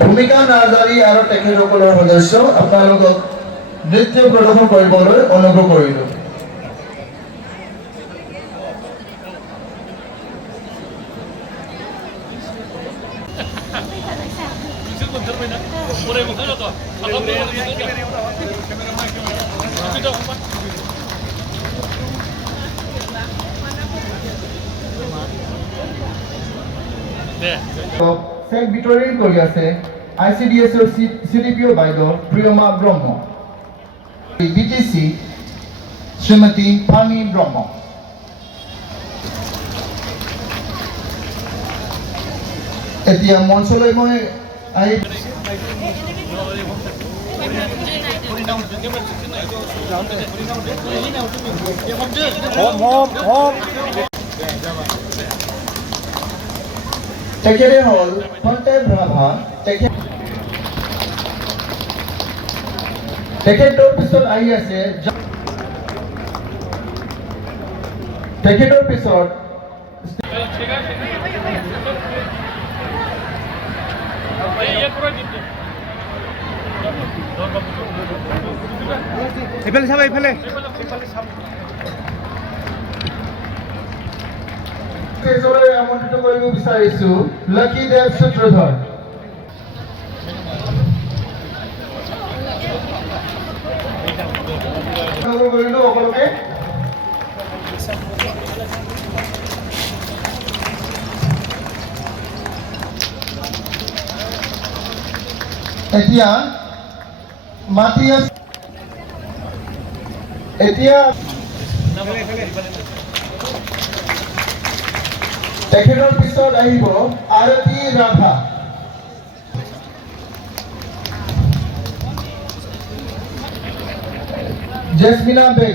ভূমিকা নাৰ্জাৰী আৰু তেখেতসকলৰ সদস্য আপোনালোকক নৃত্য প্ৰদৰ্শন কৰিবলৈ অনুৰোধ কৰিলোঁ। চেক বিতৰণ কৰি আছে ICDSৰ CDPO বাইদেউ প্ৰিয়মা ব্ৰহ্ম, BTC শ্ৰীমতী ফানী ব্ৰহ্ম। এতিয়া মঞ্চলৈ মই আহি তেখেতে হ'ল ফণ্টেন ৰাভা। তেখেতৰ পিছত আহি আছে তেখেতৰ পিছত এইফালে চাব, এইফালে আমন্ত্ৰিত কৰিব বিচাৰিছো লাকি দেৱ সূত্ৰধৰ। কৰিলো সকলোকে এতিয়া মাতি আছে। এতিয়া তেখেতৰ পিছত আহিব আৰতী ৰাভা। জেসমিনা বেগম।